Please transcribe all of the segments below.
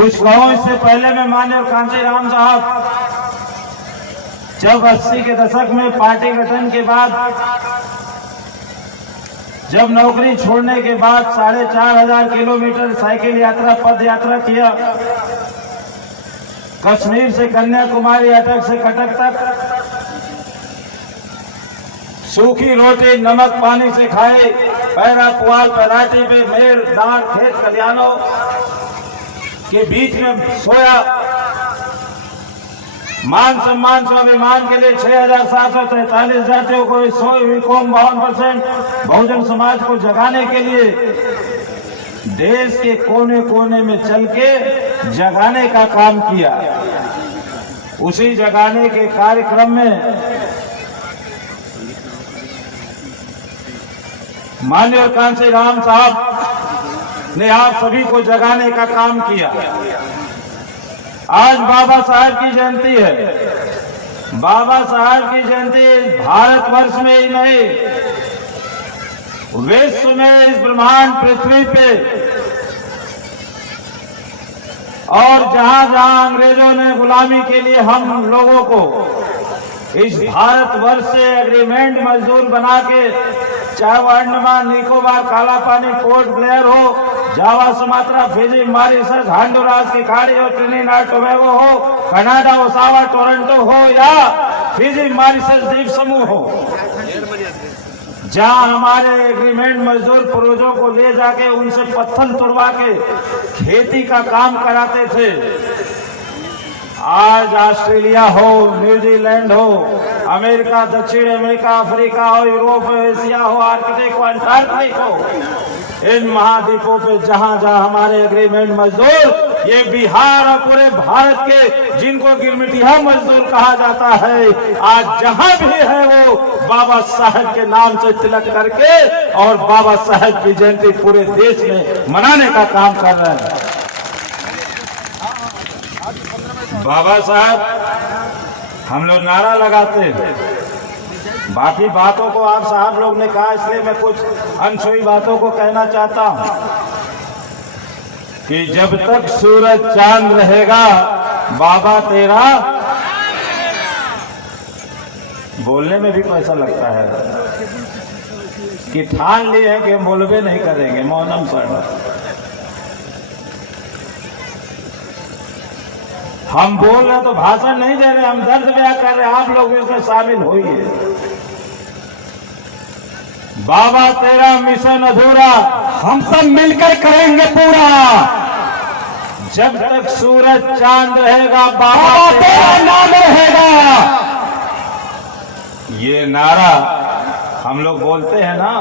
कुछ कहूं इससे पहले मैं माननीय कांशीराम साहब जब 80 के दशक में पार्टी गठन के बाद जब नौकरी छोड़ने के बाद 4,500 किलोमीटर साइकिल यात्रा पद यात्रा किया, कश्मीर से कन्याकुमारी, अटक से कटक तक सूखी रोटी नमक पानी से खाए, पैरा पुआल पैराटी पे मेड़ दांड खेत खलियानों के बीच में सोया, मान सम्मान स्वाभिमान के लिए 6,743 जातियों को सोई हुई कौम 52% बहुजन समाज को जगाने के लिए देश के कोने कोने में चल के जगाने का काम किया। उसी जगाने के कार्यक्रम में माननीय कांशीराम साहब ने आप सभी को जगाने का काम किया। आज बाबा साहब की जयंती है। बाबा साहब की जयंती भारतवर्ष में ही नहीं, विश्व में, इस ब्रह्मांड पृथ्वी पे और जहां जहां अंग्रेजों ने गुलामी के लिए हम लोगों को इस भारतवर्ष से एग्रीमेंट मजदूर बना के, चाहे वो अंडमान निकोबार, काला पानी, पोर्ट ब्लेयर हो, जावा, सुमात्रा, फिजी, मॉरिशस, हॉन्डुरास की खाड़ी हो, ट्रिनिडाद टोबैगो हो, कनाडा, ओसावा, टोरंटो हो या फिजी मॉरिशस द्वीप समूह हो, जहां हमारे एग्रीमेंट मजदूर पूर्वजों को ले जाके उनसे पत्थर तुड़वा के खेती का काम कराते थे। आज ऑस्ट्रेलिया हो, न्यूजीलैंड हो, अमेरिका, दक्षिण अमेरिका, अफ्रीका हो, यूरोप हो, एशिया हो, आर्कटिक हो, अंटार्कटिक हो, इन महाद्वीपों पे जहां जहां हमारे एग्रीमेंट मजदूर, ये बिहार और पूरे भारत के जिनको गिरमिटिया मजदूर कहा जाता है, आज जहां भी है वो बाबा साहब के नाम से तिलक करके और बाबा साहब की जयंती पूरे देश में मनाने का काम कर रहे हैं। बाबा साहब हम लोग नारा लगाते हैं, बाकी बातों को आप साहब लोग ने कहा, इसलिए मैं कुछ अनछुई बातों को कहना चाहता हूं कि जब तक सूरज चांद रहेगा बाबा तेरा, बोलने में भी कैसा लगता है कि ठान लिए हैं कि हम बोलबे नहीं करेंगे, मौनम शरण। हम बोल रहे तो भाषण नहीं दे रहे, हम दर्द बयां कर रहे, आप लोग इसमें शामिल होइए। बाबा तेरा मिशन अधूरा हम सब मिलकर करेंगे पूरा, जब तक सूरज चांद रहेगा बाबा तेरा नाम रहेगा। ये नारा हम लोग बोलते हैं ना।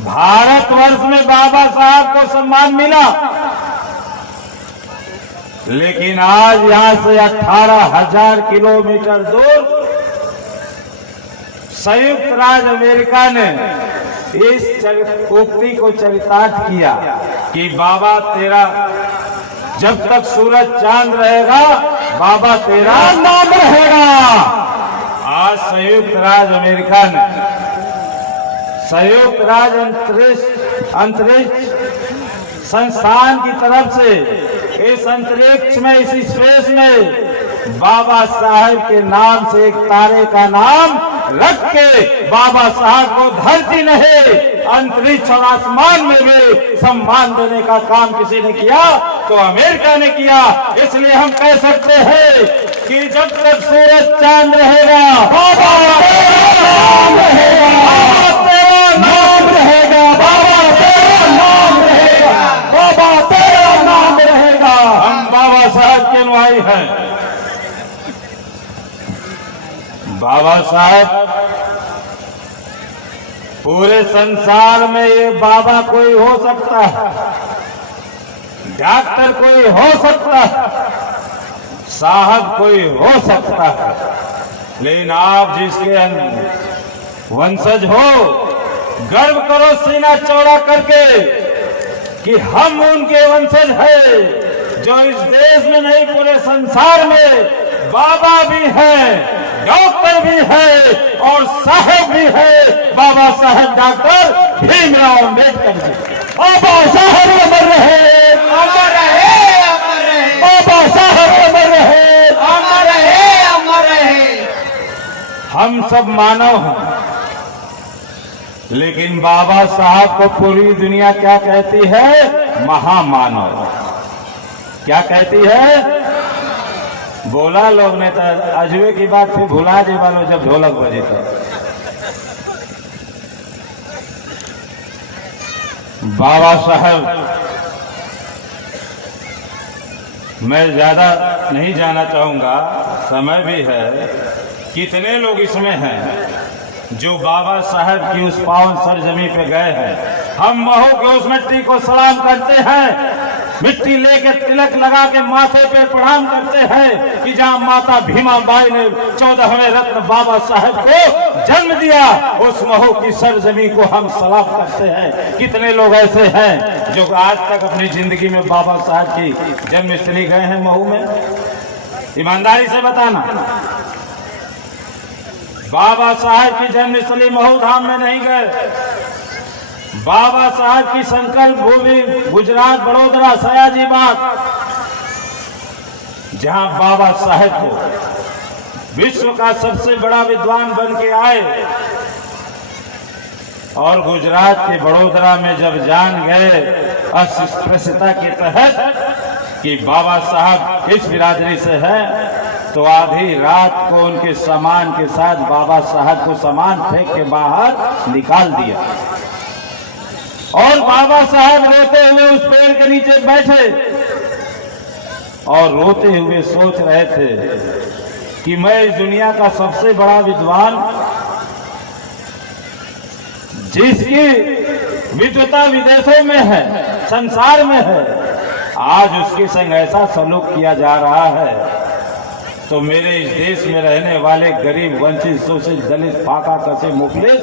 भारतवर्ष में बाबा साहब को सम्मान मिला, लेकिन आज यहां से 18,000 किलोमीटर दूर संयुक्त राज्य अमेरिका ने इस उक्ति को चरितार्थ किया कि बाबा तेरा, जब तक सूरज चांद रहेगा बाबा तेरा नाम रहेगा। आज संयुक्त राज्य अमेरिका ने, संयुक्त राज्य अंतरिक्ष संस्थान की तरफ से इस अंतरिक्ष में, इस स्पेस में बाबा साहब के नाम से एक तारे का नाम रख के बाबा साहब को धरती नहीं अंतरिक्ष और आसमान में भी सम्मान देने का काम किसी ने किया तो अमेरिका ने किया। इसलिए हम कह सकते हैं कि जब तक सूरज चांद रहेगा बाबा तेरा नाम रहेगा, बाबा तेरा नाम रहेगा, बाबा तेरा नाम रहेगा, बाबा तेरा नाम रहेगा। हम बाबा साहब के अनुयायी हैं। बाबा साहब पूरे संसार में, ये बाबा कोई हो सकता है, डॉक्टर कोई हो सकता है, साहब कोई हो सकता है, लेकिन आप जिसके वंशज हो, गर्व करो सीना चौड़ा करके कि हम उनके वंशज हैं, जो इस देश में नहीं पूरे संसार में बाबा भी हैं, डॉक्टर भी है और साहब भी है। बाबा साहब डॉक्टर भीमराव अम्बेडकर जी। बाबा साहब अमर रहे, अमर रहे। हम सब मानव हैं, लेकिन बाबा साहब को पूरी दुनिया क्या कहती है? महामानव। क्या कहती है? बोला लोग ने तो अजबे की बात फिर भुला जे वालों जब ढोलक बजे तो। बाबा साहब मैं ज्यादा नहीं जाना चाहूंगा, समय भी है। कितने लोग इसमें हैं जो बाबा साहब की उस पावन सरजमी पे गए हैं। हम महू के उस मिट्टी को सलाम करते हैं, मिट्टी लेके तिलक लगा के माथे पे प्रणाम करते हैं कि जहां माता भीमा बाई ने 14वें रत्न बाबा साहब को जन्म दिया, उस महू की सरजमी को हम सलाम करते हैं। कितने लोग ऐसे हैं जो आज तक अपनी जिंदगी में बाबा साहब की जन्मस्थली गए हैं महू में? ईमानदारी से बताना। बाबा साहब की जन्मस्थली महू धाम में नहीं गए। बाबा साहब की संकल्प भूमि गुजरात, बड़ोदरा, सयाजीबाग, जहां बाबा साहब को विश्व का सबसे बड़ा विद्वान बन के आए, और गुजरात के बड़ोदरा में जब जान गए अस्पृश्यता के तहत कि बाबा साहब इस बिरादरी से है, तो आधी रात को उनके सामान के साथ बाबा साहब को सामान फेंक के बाहर निकाल दिया। और बाबा साहब रोते हुए उस पेड़ के नीचे बैठे और रोते हुए सोच रहे थे कि मैं इस दुनिया का सबसे बड़ा विद्वान, जिसकी विद्वता विदेशों में है, संसार में है, आज उसके संग ऐसा सलूक किया जा रहा है, तो मेरे इस देश में रहने वाले गरीब, वंचित, शोषित, दलित, फाका कसे, मुफलिस,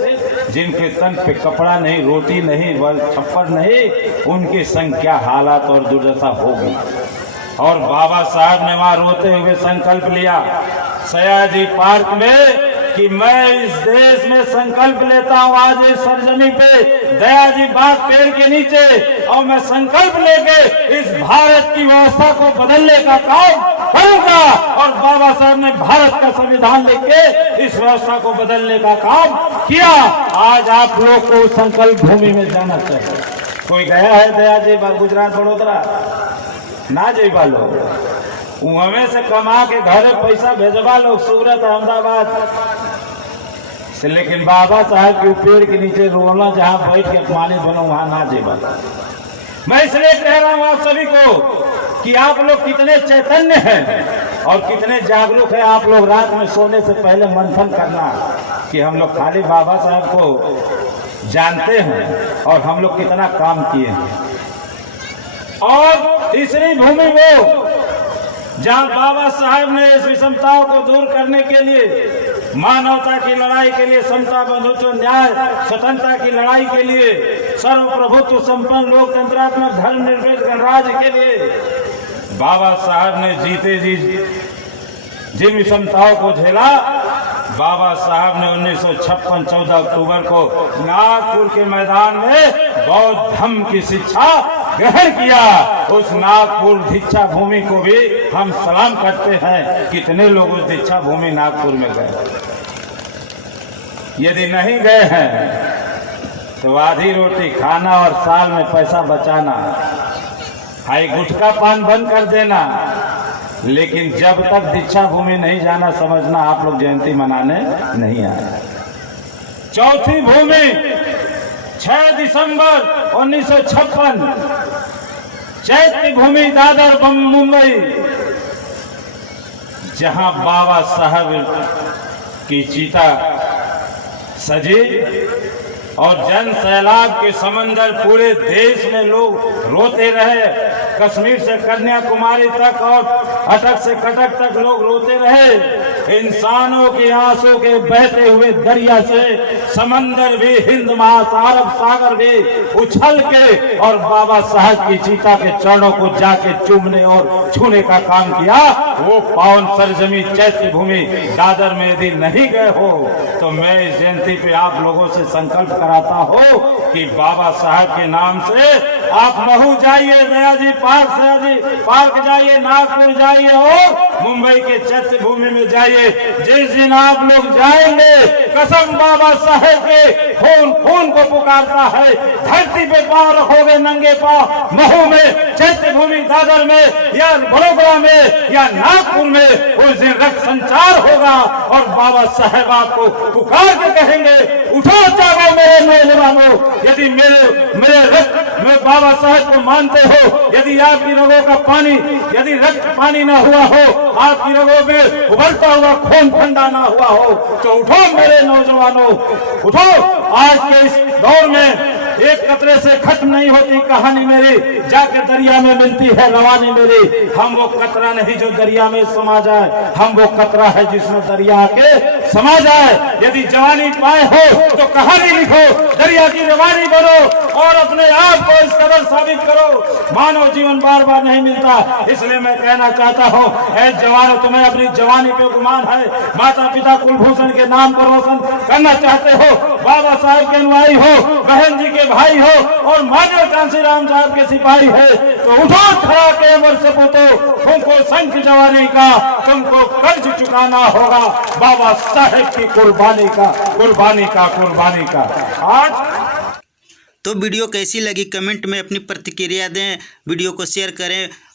जिनके तन पे कपड़ा नहीं, रोटी नहीं, छप्पर नहीं, उनके संग क्या हालात और दुर्दशा होगी। और बाबा साहब ने वहां रोते हुए संकल्प लिया सयाजी पार्क में कि मैं इस देश में संकल्प लेता हूं, आज इस सरजमी पे दयाजी बाग पेड़ के नीचे, और मैं संकल्प लेके इस भारत की व्यवस्था को बदलने का काम करूंगा। और बाबा साहब ने भारत का संविधान लिख के इस व्यवस्था को बदलने का काम किया। आज आप लोग को संकल्प भूमि में जाना चाहिए। कोई गया है दयाजी बाग, गुजरात, बड़ोदरा? ना जी वालों, वहां से कमा के घरे पैसा भेजवा लोग सूरत, अहमदाबाद से, लेकिन बाबा साहब के पेड़ के नीचे रोना, जहां बैठ के मालिक बनो, वहां ना जेबा। मैं इसलिए कह रहा हूं आप सभी को कि आप लोग कितने चैतन्य हैं और कितने जागरूक हैं। आप लोग रात में सोने से पहले मंथन करना कि हम लोग खाली बाबा साहब को जानते हैं और हम लोग कितना काम किए हैं। और तीसरी भूमि वो जहां बाबा साहब ने इस विषमताओं को दूर करने के लिए, मानवता की लड़ाई के लिए, समता, बंधुत्व, न्याय, स्वतंत्रता की लड़ाई के लिए, सर्वप्रभुत्व संपन्न लोकतंत्रात्मक धर्मनिरपेक्ष गणराज्य के लिए बाबा साहब ने जीते जी जिन विषमताओं को झेला, बाबा साहब ने 1956 14 अक्टूबर को नागपुर के मैदान में बौद्ध धर्म की शिक्षा ग्रहण किया। उस नागपुर दीक्षा भूमि को भी हम सलाम करते हैं। कितने लोग उस दीक्षा भूमि नागपुर में गए? यदि नहीं गए हैं तो आधी रोटी खाना और साल में पैसा बचाना, हाई गुटखा पान बंद कर देना, लेकिन जब तक दीक्षा भूमि नहीं जाना, समझना आप लोग जयंती मनाने नहीं आए। चौथी भूमि 6 दिसंबर 1956, चैत्य भूमि, दादर, मुंबई, जहां बाबा साहब की चिता सजी और जन सैलाब के समंदर पूरे देश में लोग रोते रहे। कश्मीर से कन्याकुमारी तक और अटक से कटक तक लोग रोते रहे। इंसानों के आंसू के बहते हुए दरिया से समंदर भी, हिंद महासागर, सागर भी उछल के और बाबा साहब की चिता के चरणों को जाके चूमने और छूने का काम किया। वो पावन सरजमी चैत्य भूमि दादर में यदि नहीं गए हो तो मैं इस जयंती पे आप लोगों से संकल्प कराता हूँ कि बाबा साहब के नाम से आप महू जाइए, दयाजी पार्क जाइए, नागपुर जाइए और मुंबई के चैत्य भूमि में जाइए। जिस दिन आप लोग जाएंगे, कसम बाबा साहेब के खून खून को पुकारता है, धरती पे पांव रखोगे नंगे पांव, महू में, चैत्य भूमि दादर में या बड़ोदरा में या नागपुर में, उस दिन रक्त संचार होगा और बाबा साहेब आपको पुकार के कहेंगे, उठो जागो मेरे नौजवानों। यदि मेरे रक्त में बाबा साहेब को मानते हो, यदि आपकी रगों का पानी, यदि रक्त पानी ना हुआ हो, आपकी रगों में उबलता हुआ खून ठंडा ना हुआ हो, तो उठो मेरे नौजवानों, उठो। आज के इस दौर में एक कतरे से खत्म नहीं होती कहानी मेरी, जाके दरिया में मिलती है रवानी मेरी। हम वो कतरा नहीं जो दरिया में समा जाए, हम वो कतरा है जिसमें दरिया के समा जाए। यदि जवानी पाए हो तो कहानी लिखो, दरिया की रवानी बनो और अपने आप को इस कदर साबित करो। मानव जीवन बार बार नहीं मिलता, इसलिए मैं कहना चाहता हूँ, ऐ जवानों, तुम्हें अपनी जवानी पे गुमान है, माता पिता कुलभूषण के नाम को रोशन करना चाहते हो, बाबा साहब के अनुयायी हो, बहन जी के भाई हो और मान्य कांशीराम साहब के सिपाही है, तो उठो खड़ा के अमर सपूतो, तुमको संख जवानी का, तुमको कर्ज चुकाना होगा बाबा साहेब की कुर्बानी का, कुर्बानी का, कुर्बानी का। आज तो वीडियो कैसी लगी कमेंट में अपनी प्रतिक्रिया दें, वीडियो को शेयर करें